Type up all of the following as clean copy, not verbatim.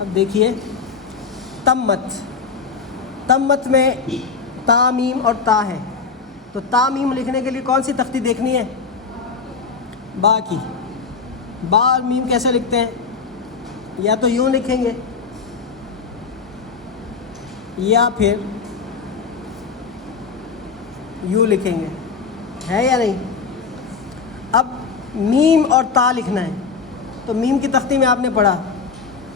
اب دیکھیے تمت میں تا میم اور تا ہے، تو تا میم لکھنے کے لیے کون سی تختی دیکھنی ہے؟ با کی۔ با اور میم کیسے لکھتے ہیں؟ یا تو یوں لکھیں گے یا پھر یوں لکھیں گے، ہے یا نہیں؟ اب میم اور تا لکھنا ہے، تو میم کی تختی میں آپ نے پڑھا،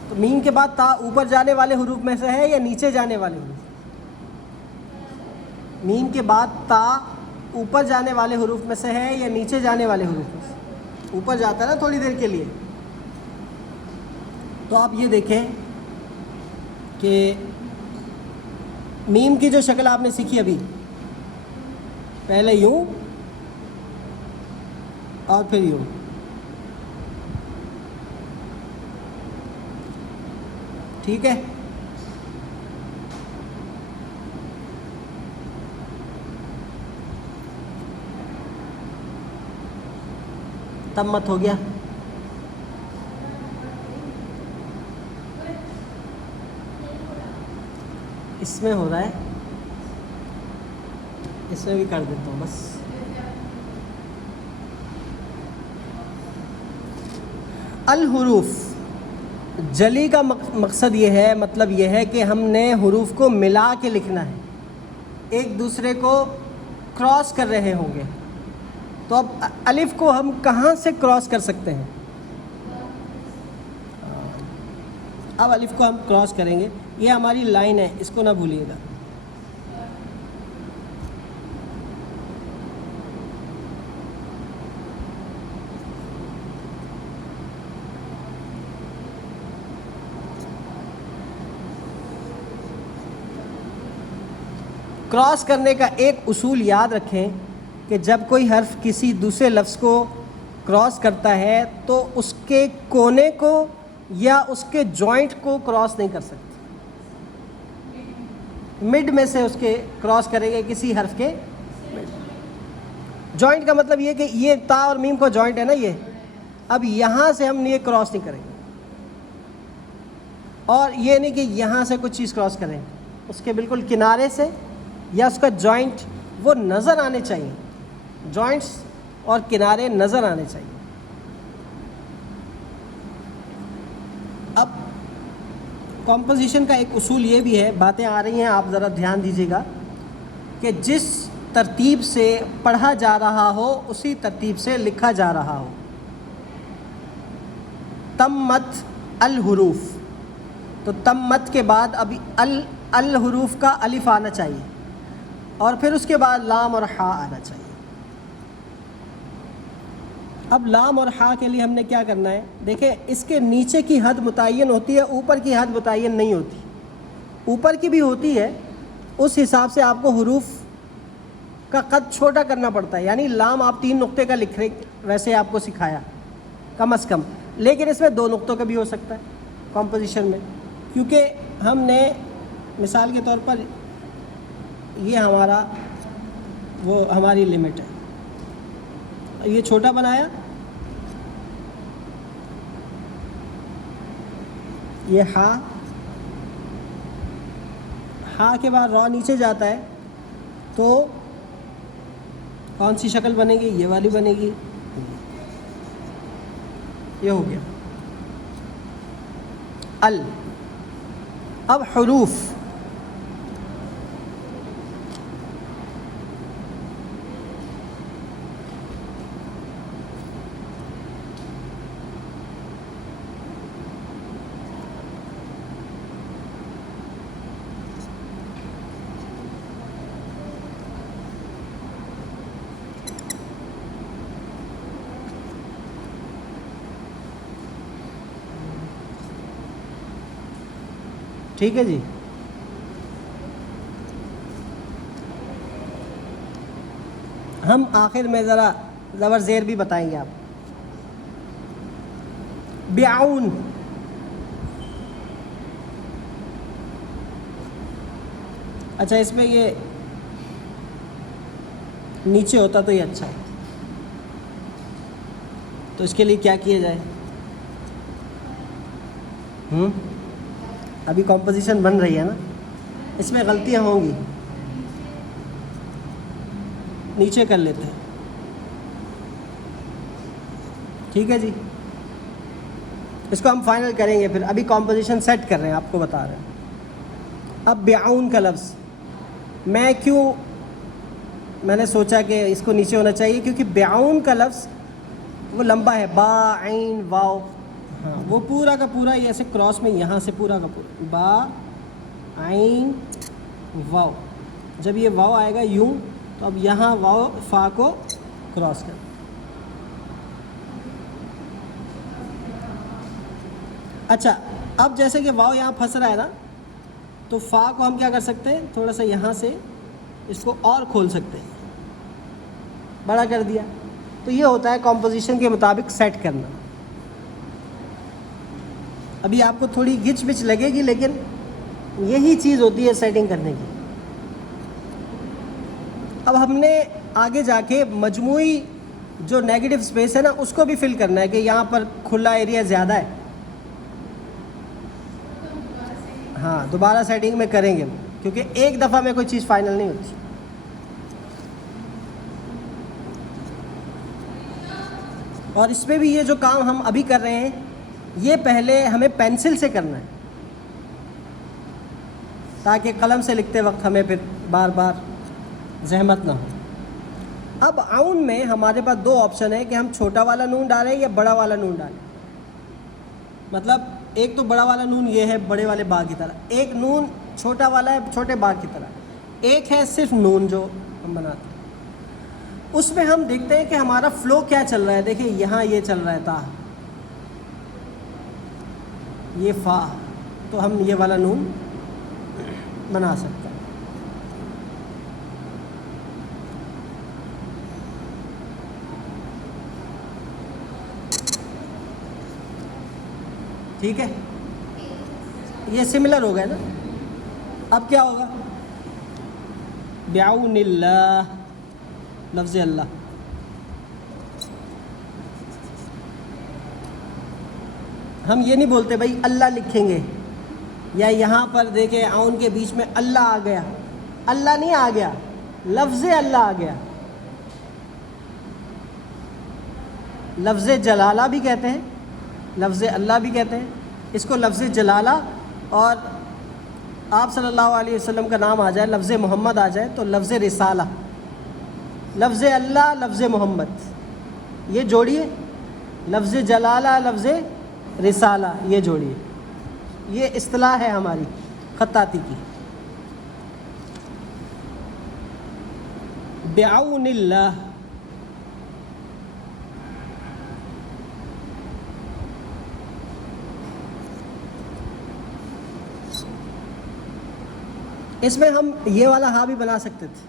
تو میم کے بعد تا اوپر جانے والے حروف میں سے ہے یا نیچے جانے والے حروف؟ میم کے بعد تا اوپر جانے والے حروف میں سے ہے یا نیچے جانے والے حروف میں سے؟ اوپر جاتا ہے نا تھوڑی دیر کے لیے۔ تو آپ یہ دیکھیں کہ میم کی جو شکل آپ نے سیکھی ابھی، پہلے یوں اور پھر یوں، ٹھیک ہے؟ تمت ہو گیا۔ اس میں ہو رہا ہے، اس میں بھی کر دیتا ہوں بس۔ الحروف، جلی کا مقصد یہ ہے، مطلب یہ ہے کہ ہم نے حروف کو ملا کے لکھنا ہے، ایک دوسرے کو کراس کر رہے ہوں گے۔ تو اب الف کو ہم کہاں سے کراس کر سکتے ہیں؟ اب الف کو ہم کراس کریں گے، یہ ہماری لائن ہے، اس کو نہ بھولیے گا۔ کراس کرنے کا ایک اصول یاد رکھیں کہ جب کوئی حرف کسی دوسرے لفظ کو کراس کرتا ہے تو اس کے کونے کو یا اس کے جوائنٹ کو کراس نہیں کر سکتے، مڈ میں سے اس کے کراس کریں گے کسی حرف کے۔ جوائنٹ کا مطلب یہ کہ یہ تا اور میم کو جوائنٹ ہے نا، یہ اب یہاں سے ہم یہ کراس نہیں کریں گے، اور یہ نہیں کہ یہاں سے کچھ چیز کراس کریں، اس کے بالکل کنارے سے یا اس کا جوائنٹ وہ نظر آنے چاہیے، جوائنٹس اور کنارے نظر آنے چاہیے۔ اب کمپوزیشن کا ایک اصول یہ بھی ہے، باتیں آ رہی ہیں آپ ذرا دھیان دیجیے گا، کہ جس ترتیب سے پڑھا جا رہا ہو اسی ترتیب سے لکھا جا رہا ہو۔ تمت الحروف، تو تمت کے بعد ابھی الحروف کا الف آنا چاہیے، اور پھر اس کے بعد لام اور ہا آنا چاہیے۔ اب لام اور ہا کے لیے ہم نے کیا کرنا ہے؟ دیکھیں اس کے نیچے کی حد متعین ہوتی ہے، اوپر کی حد متعین نہیں ہوتی۔ اوپر کی بھی ہوتی ہے، اس حساب سے آپ کو حروف کا قد چھوٹا کرنا پڑتا ہے، یعنی لام آپ 3 نقطے کا لکھ رہے، ویسے آپ کو سکھایا کم از کم، لیکن اس میں 2 نقطوں کا بھی ہو سکتا ہے کمپوزیشن میں، کیونکہ ہم نے مثال کے طور پر یہ ہماری لمٹ ہے، یہ چھوٹا بنایا، یہ ہا کے بعد را نیچے جاتا ہے، تو کون سی شکل بنے گی؟ یہ والی بنے گی، یہ ہو گیا ال۔ اب حروف، ٹھیک ہے جی۔ ہم آخر میں ذرا زبر زیر بھی بتائیں گے آپ۔ بیعون، اچھا اس میں یہ نیچے ہوتا تو یہ اچھا ہے، تو اس کے لیے کیا کیا جائے؟ ابھی کمپوزیشن بن رہی ہے نا, اس میں غلطیاں ہوں گی. نیچے کر لیتے ہیں, ٹھیک ہے جی. اس کو ہم فائنل کریں گے پھر, ابھی کمپوزیشن سیٹ کر رہے ہیں, آپ کو بتا رہے ہیں. اب بیعون کا لفظ میں نے سوچا کہ اس کو نیچے ہونا چاہیے, کیونکہ بیعون کا لفظ وہ لمبا ہے, با عین واو, ہاں وہ پورا کا پورا یہ ایسے کراس میں یہاں سے پورا کا پورا با عین واو. جب یہ واو آئے گا یوں, تو اب یہاں واو فا کو کراس کر. اچھا, اب جیسے کہ واو یہاں پھنس رہا ہے نا, تو فا کو ہم کیا کر سکتے ہیں, تھوڑا سا یہاں سے اس کو اور کھول سکتے ہیں, بڑا کر دیا. تو یہ ہوتا ہے کمپوزیشن کے مطابق سیٹ کرنا. ابھی آپ کو تھوڑی گچ بچ لگے گی, لیکن یہی چیز ہوتی ہے سیٹنگ کرنے کی. اب ہم نے آگے جا کے مجموعی جو نیگیٹو اسپیس ہے نا, اس کو بھی فل کرنا ہے کہ یہاں پر کھلا ایریا زیادہ ہے. ہاں دوبارہ سیٹنگ میں کریں گے, کیونکہ ایک دفعہ میں کوئی چیز فائنل نہیں ہوتی. اور اس پہ بھی یہ جو کام ہم ابھی کر رہے ہیں, یہ پہلے ہمیں پینسل سے کرنا ہے, تاکہ قلم سے لکھتے وقت ہمیں پھر بار بار زحمت نہ ہو. اب عون میں ہمارے پاس دو آپشن ہے کہ ہم چھوٹا والا نون ڈالیں یا بڑا والا نون ڈالیں. مطلب ایک تو بڑا والا نون یہ ہے بڑے والے با کی طرح, ایک نون چھوٹا والا ہے چھوٹے با کی طرح, ایک ہے صرف نون جو ہم بناتے ہیں. اس میں ہم دیکھتے ہیں کہ ہمارا فلو کیا چل رہا ہے. دیکھیں یہاں یہ چل رہا ہے تا, یہ فا, تو ہم یہ والا نون بنا سکتے ہیں. ٹھیک ہے, یہ سملر ہو گئے نا. اب کیا ہوگا, بعون اللہ, لفظ اللہ. ہم یہ نہیں بولتے بھائی اللہ لکھیں گے, یا یہاں پر دیکھیں عون کے بیچ میں اللہ آ گیا. اللہ نہیں آ گیا, لفظ اللہ آ گیا. لفظ جلالہ بھی کہتے ہیں, لفظ اللہ بھی کہتے ہیں. اس کو لفظ جلالہ, اور آپ صلی اللہ علیہ وسلم کا نام آ جائے, لفظ محمد آ جائے, تو لفظ رسالہ. لفظ اللہ, لفظ محمد, یہ جوڑیے. لفظ جلالہ, لفظ رسالہ, یہ جوڑیے. یہ اصطلاح ہے ہماری خطاطی کی. بعون اللہ. اس میں ہم یہ والا ہاں بھی بنا سکتے تھے,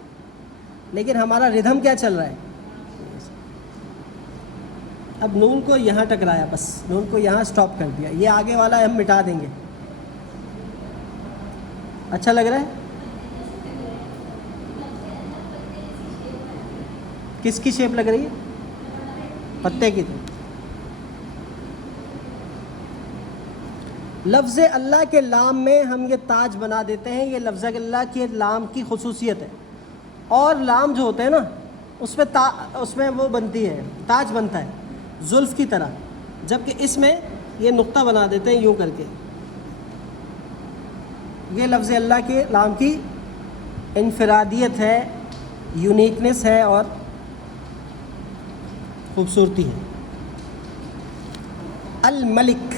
لیکن ہمارا ردھم کیا چل رہا ہے. اب نون کو یہاں ٹکرایا, بس نون کو یہاں سٹاپ کر دیا. یہ آگے والا ہم مٹا دیں گے. اچھا لگ رہا ہے. کس کی شیپ لگ رہی ہے, پتے کی. لفظ اللہ کے لام میں ہم یہ تاج بنا دیتے ہیں. یہ لفظ اللہ کے لام کی خصوصیت ہے. اور لام جو ہوتے ہیں نا, اس میں وہ بنتی ہے, تاج بنتا ہے زلف کی طرح, جبکہ اس میں یہ نقطہ بنا دیتے ہیں یوں کر کے. یہ لفظ اللہ کے لام کی انفرادیت ہے, یونیکنس ہے اور خوبصورتی ہے. الملک.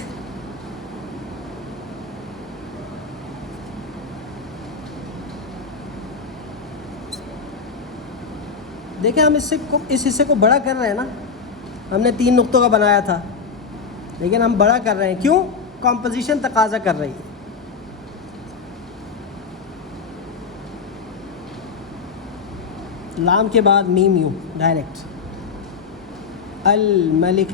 دیکھیں ہم اس حصے کو بڑا کر رہے ہیں نا. ہم نے 3 نقطوں کا بنایا تھا, لیکن ہم بڑا کر رہے ہیں. کیوں؟ کمپوزیشن تقاضا کر رہی ہے. لام کے بعد میم یوں ڈائریکٹ. الملک.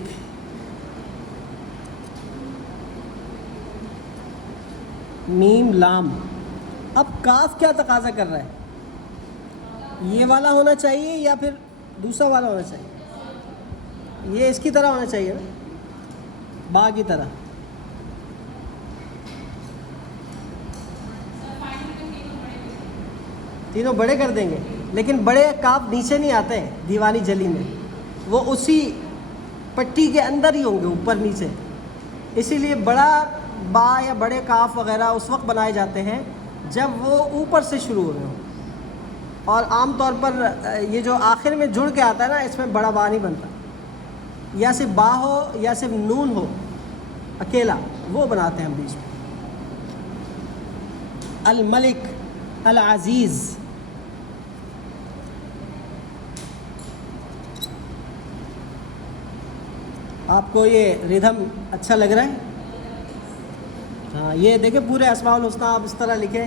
میم لام. اب کاف کیا تقاضا کر رہا ہے, یہ والا ہونا چاہیے یا پھر دوسرا والا ہونا چاہیے. یہ اس کی طرح ہونا چاہیے نا, با کی طرح. تینوں بڑے کر دیں گے، لیکن بڑے کاف نیچے نہیں آتے ہیں دیوانی جلی میں، وہ اسی پٹی کے اندر ہی ہوں گے، اوپر نیچے. اسی لیے بڑا با یا بڑے کاف وغیرہ اس وقت بنائے جاتے ہیں جب وہ اوپر سے شروع ہو رہے ہوں. اور عام طور پر یہ جو آخر میں جڑ کے آتا ہے نا، اس میں بڑا با نہیں بنتا، یا صرف با ہو یا صرف نون ہو اکیلا، وہ بناتے ہیں ہم بیچ میں. الملک، العزیز. آپ کو یہ ردھم اچھا لگ رہا ہے؟ ہاں، یہ دیکھیں پورے اسماء الحسنی آپ اس طرح لکھیں،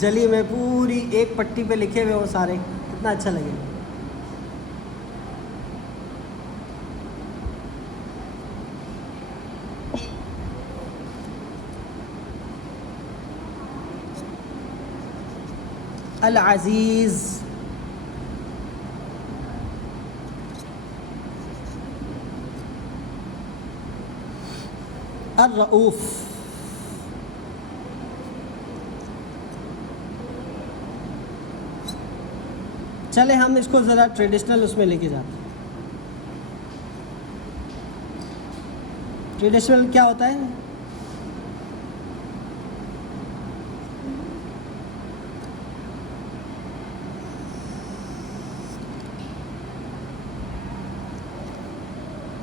جلی میں پوری ایک پٹی پہ لکھے ہوئے وہ سارے، کتنا اچھا لگے گا. العزیز. الرؤوف. چلے ہم اس کو ذرا ٹریڈیشنل اس میں لے کے جاتے ہیں. ٹریڈیشنل کیا ہوتا ہے؟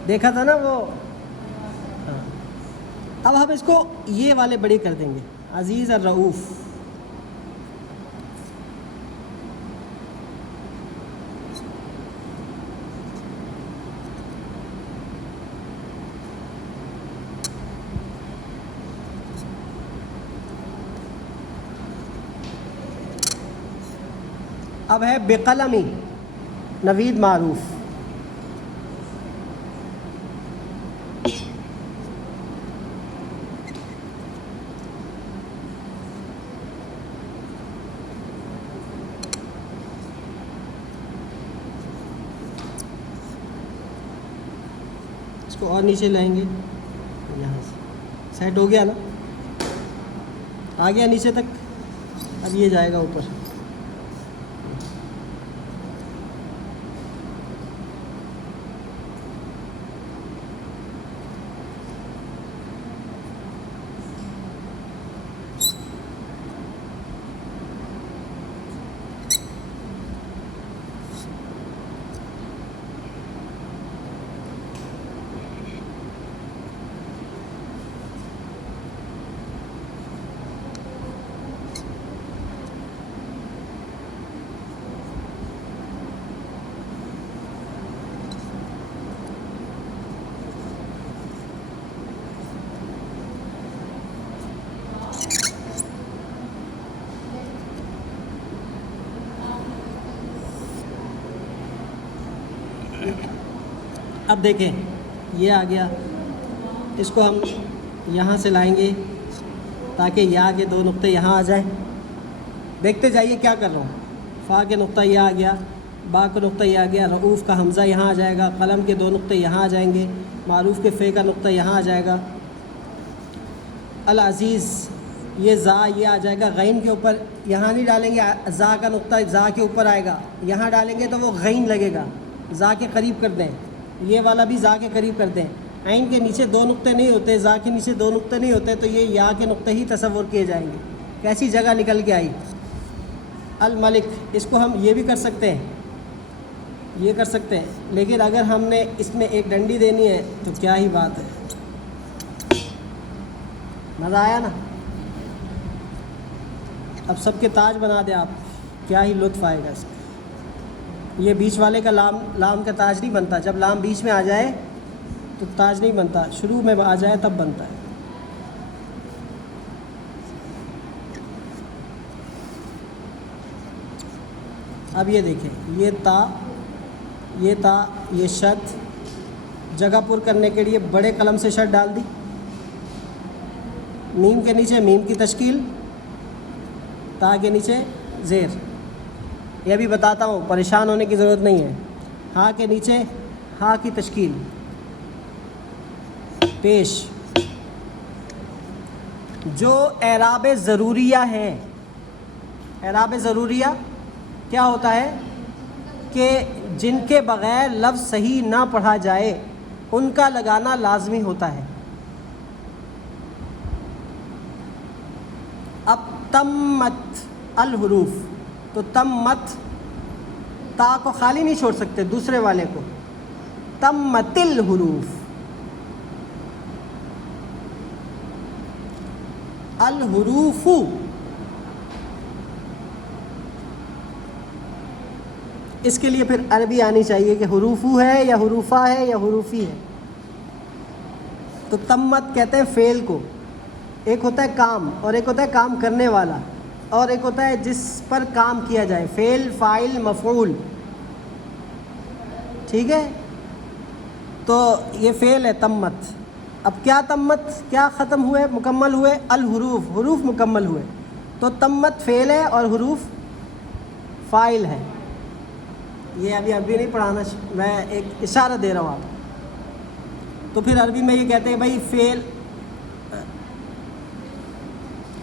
دیکھا تھا نا وہ. اب ہم اس کو یہ والے بڑے کر دیں گے، عزیز الرؤوف. اب ہے بقلمی، نوید معروف. اس کو اور نیچے لائیں گے، یہاں سے سیٹ ہو گیا نا، آ گیا نیچے تک. اب یہ جائے گا اوپر. اب دیکھیں یہ آ گیا، اس کو ہم یہاں سے لائیں گے تاکہ یا کے دو نقطے یہاں آ جائیں. دیکھتے جائیے کیا کر رہا ہوں. فا کے نقطہ یہ آ گیا، با کا نقطہ یہ آ گیا، رؤوف کا حمزہ یہاں آ جائے گا، قلم کے دو نقطے یہاں آ جائیں گے، معروف کے فے کا نقطہ یہاں آ جائے گا. العزیز، یہ زا یہ آ جائے گا غین کے اوپر. یہاں نہیں ڈالیں گے، زا کا نقطہ زا کے اوپر آئے گا، یہاں ڈالیں گے تو وہ غین لگے گا. زا کے قریب کر دیں، یہ والا بھی زا کے قریب کر دیں. عین کے نیچے دو نقطے نہیں ہوتے، زا کے نیچے دو نقطے نہیں ہوتے، تو یہ یا کے نقطے ہی تصور کیے جائیں گے. کیسی جگہ نکل کے آئی. الملک، اس کو ہم یہ بھی کر سکتے ہیں، یہ کر سکتے ہیں، لیکن اگر ہم نے اس میں ایک ڈنڈی دینی ہے تو کیا ہی بات ہے. مزہ آیا نا. اب سب کے تاج بنا دیں آپ، کیا ہی لطف آئے گا اس کا. یہ بیچ والے کا لام کا تاج نہیں بنتا، جب لام بیچ میں آ جائے تو تاج نہیں بنتا، شروع میں آ جائے تب بنتا ہے. اب یہ دیکھیں، یہ تا، یہ شد، جگہ پر کرنے کے لیے بڑے قلم سے شد ڈال دی. میم کے نیچے میم کی تشکیل، تا کے نیچے زیر. یہ بھی بتاتا ہوں، پریشان ہونے کی ضرورت نہیں ہے. ہا کے نیچے ہا کی تشکیل، پیش. جو اعراب ضروریہ ہیں، اعراب ضروریہ کیا ہوتا ہے کہ جن کے بغیر لفظ صحیح نہ پڑھا جائے ان کا لگانا لازمی ہوتا ہے. اب تمت الحروف، تو تمت تا کو خالی نہیں چھوڑ سکتے دوسرے والے کو، تمت الحروف. الحروف، اس کے لیے پھر عربی آنی چاہیے کہ حروفو ہے یا حروفہ ہے یا حروفی ہے. تو تمت کہتے ہیں فعل کو، ایک ہوتا ہے کام اور ایک ہوتا ہے کام کرنے والا اور ایک ہوتا ہے جس پر کام کیا جائے، فعل، فاعل، مفعول. ٹھیک ہے، تو یہ فعل ہے تمت. اب کیا تمت کیا ختم ہوئے، مکمل ہوئے؟ الحروف، حروف مکمل ہوئے. تو تمت فعل ہے اور حروف فاعل ہے. یہ ابھی عربی نہیں پڑھانا، میں ایک اشارہ دے رہا ہوں آپ. تو پھر عربی میں یہ کہتے ہیں بھائی فعل.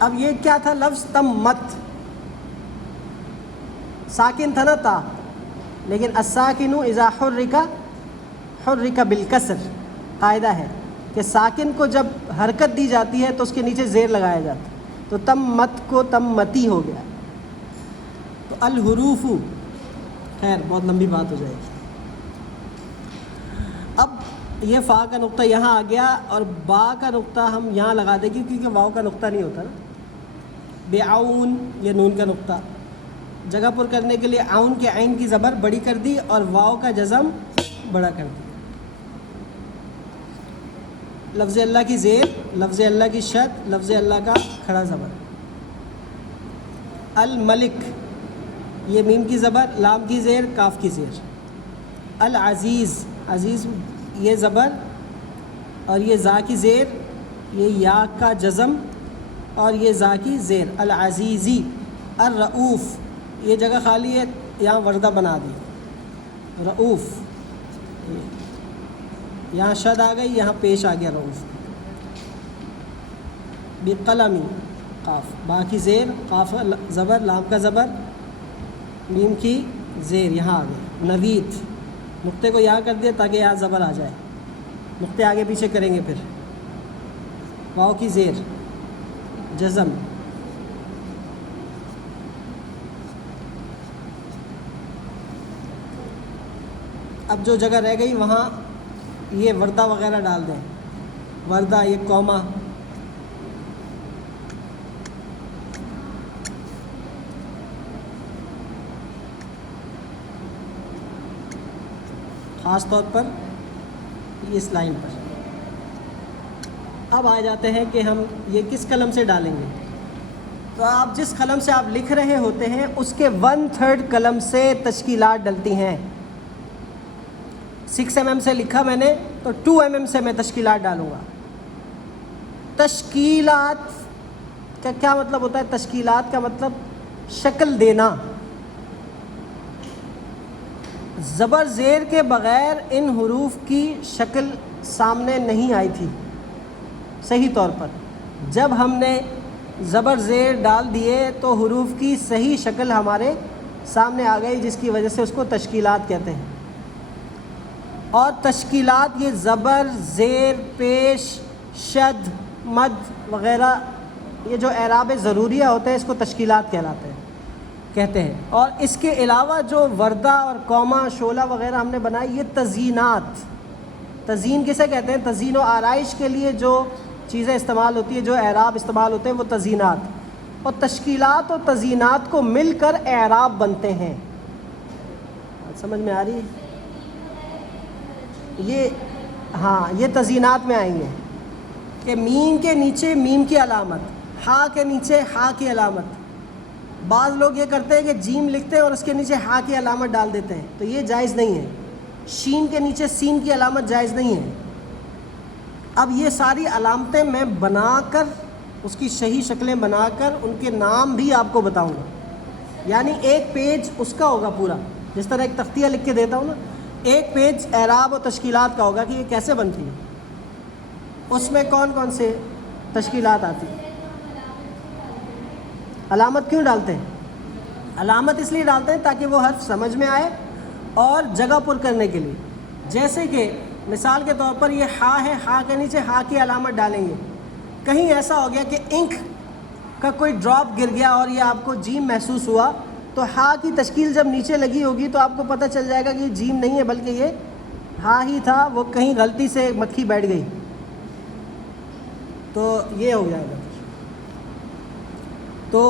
اب یہ کیا تھا لفظ تمت، ساکن تھا نا تا، لیکن الساکن اذا حرک بالکسر. قاعدہ ہے کہ ساکن کو جب حرکت دی جاتی ہے تو اس کے نیچے زیر لگایا جاتا ہے. تو تمت کو تمتی ہو گیا. تو الحروف، خیر بہت لمبی بات ہو جائے گی. اب یہ فا کا نقطہ یہاں آ گیا اور با کا نقطہ ہم یہاں لگا دیں گے کیونکہ واؤ کا نقطہ نہیں ہوتا نا. بعون، یہ نون کا نقطہ جگہ پر کرنے کے لیے عون کے عین کی زبر بڑی کر دی اور واؤ کا جزم بڑا کر دیا. لفظ اللہ کی زیر، لفظ اللہ کی شد، لفظ اللہ کا کھڑا زبر. الملک، یہ میم کی زبر، لام کی زیر، کاف کی زیر. العزیز، عزیز یہ زبر اور یہ زا کی زیر، یہ یا کا جزم اور یہ زا کی زیر. العزیزی. الرؤوف، یہ جگہ خالی ہے یہاں وردہ بنا دی. رؤوف، یہاں شد آ گئی، یہاں پیش آ گیا رؤوف. بقلمی، قاف، با کی زیر، قاف زبر، لام کا زبر، میم کی زیر یہاں آ گئی. نوید، نقطے کو یہاں کر دیا تاکہ یہاں زبر آ جائے، نقطے آگے پیچھے کریں گے. پھر واؤ کی زیر، جزم. اب جو جگہ رہ گئی وہاں یہ وردہ وغیرہ ڈال دیں. وردہ، یہ کوما. خاص طور پر اس لائن پر. اب آ جاتے ہیں کہ ہم یہ کس قلم سے ڈالیں گے. تو آپ جس قلم سے آپ لکھ رہے ہوتے ہیں اس کے 1/3 قلم سے تشکیلات ڈلتی ہیں. 6 mm سے لکھا میں نے تو 2 mm سے میں تشکیلات ڈالوں گا. تشکیلات کا کیا مطلب ہوتا ہے؟ تشکیلات کا مطلب شکل دینا. زبر زیر کے بغیر ان حروف کی شکل سامنے نہیں آئی تھی صحیح طور پر. جب ہم نے زبر زیر ڈال دیے تو حروف کی صحیح شکل ہمارے سامنے آ گئی، جس کی وجہ سے اس کو تشکیلات کہتے ہیں. اور تشکیلات یہ زبر، زیر، پیش، شد، مد وغیرہ، یہ جو اعراب ضروریہ ہوتے ہیں اس کو تشکیلات کہتے ہیں. اور اس کے علاوہ جو وردہ اور کوما، شعلہ وغیرہ ہم نے بنائی، یہ تزیینات. تزیین کسے کہتے ہیں؟ تزیین و آرائش کے لیے جو چیزیں استعمال ہوتی ہیں، جو اعراب استعمال ہوتے ہیں، وہ تزیینات. اور تشکیلات اور تزیینات کو مل کر اعراب بنتے ہیں. سمجھ میں آ رہی ہے؟ یہ تزیینات میں آئیں گے کہ میم کے نیچے میم کی علامت، ہا کے نیچے ہا کی علامت. بعض لوگ یہ کرتے ہیں کہ جیم لکھتے ہیں اور اس کے نیچے ہا کی علامت ڈال دیتے ہیں، تو یہ جائز نہیں ہے. شین کے نیچے سین کی علامت جائز نہیں ہے. اب یہ ساری علامتیں میں بنا کر، اس کی صحیح شکلیں بنا کر ان کے نام بھی آپ کو بتاؤں گا. یعنی ایک پیج اس کا ہوگا پورا، جس طرح ایک تختیہ لکھ کے دیتا ہوں نا، ایک پیج اعراب و تشکیلات کا ہوگا کہ یہ کیسے بنتی ہے، اس میں کون کون سے تشکیلات آتی ہیں. علامت کیوں ڈالتے ہیں؟ علامت اس لیے ڈالتے ہیں تاکہ وہ حرف سمجھ میں آئے اور جگہ پر کرنے کے لیے. جیسے کہ مثال کے طور پر یہ ہا ہے, ہا کے نیچے ہا کی علامت ڈالیں گے. کہیں ایسا ہو گیا کہ انک کا کوئی ڈراپ گر گیا اور یہ آپ کو جیم محسوس ہوا, تو ہا کی تشکیل جب نیچے لگی ہوگی تو آپ کو پتہ چل جائے گا کہ یہ جیم نہیں ہے بلکہ یہ ہا ہی تھا, وہ کہیں غلطی سے مکھی بیٹھ گئی, تو یہ ہو جائے گا. تو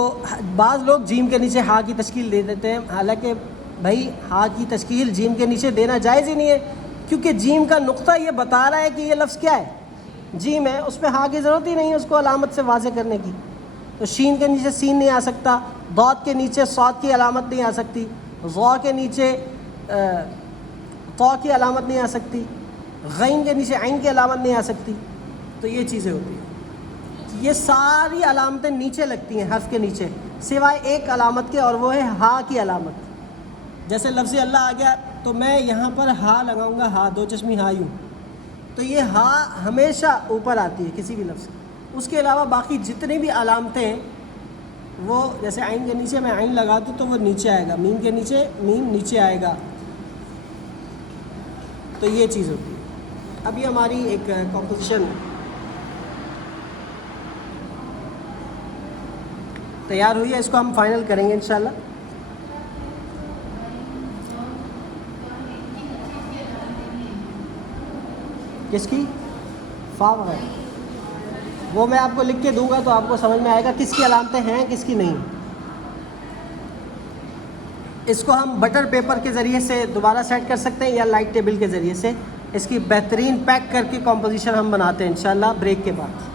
بعض لوگ جیم کے نیچے ہا کی تشکیل دے دیتے ہیں, حالانکہ بھائی ہا کی تشکیل جیم کے نیچے دینا جائز ہی نہیں ہے, کیونکہ جیم کا نقطہ یہ بتا رہا ہے کہ یہ لفظ کیا ہے, جیم ہے, اس پہ ہا کی ضرورت ہی نہیں ہے اس کو علامت سے واضح کرنے کی. تو شین کے نیچے سین نہیں آ سکتا, ضاد کے نیچے صاد کی علامت نہیں آ سکتی, ظا کے نیچے طا کی علامت نہیں آ سکتی, غین کے نیچے عین کی علامت نہیں آ سکتی. تو یہ چیزیں ہوتی ہیں. یہ ساری علامتیں نیچے لگتی ہیں حرف کے نیچے, سوائے ایک علامت کے, اور وہ ہے ہا کی علامت. جیسے لفظ اللہ آ گیا تو میں یہاں پر ہا لگاؤں گا, ہا دو چشمی ہا یوں, تو یہ ہا ہمیشہ اوپر آتی ہے کسی بھی لفظ کی. اس کے علاوہ باقی جتنی بھی علامتیں ہیں وہ جیسے عین کے نیچے میں عین لگا دوں تو وہ نیچے آئے گا, میم کے نیچے میم نیچے آئے گا. تو یہ چیز ہوتی ہے. ابھی ہماری ایک کمپوزیشن تیار ہوئی ہے, اس کو ہم فائنل کریں گے انشاءاللہ. کس کی؟ فا وغیرہ وہ میں آپ کو لکھ کے دوں گا تو آپ کو سمجھ میں آئے گا کس کی علامتیں ہیں کس کی نہیں. اس کو ہم بٹر پیپر کے ذریعے سے دوبارہ سیٹ کر سکتے ہیں یا لائٹ ٹیبل کے ذریعے سے. اس کی بہترین پیک کر کے کمپوزیشن ہم بناتے ہیں انشاءاللہ بریک کے بعد.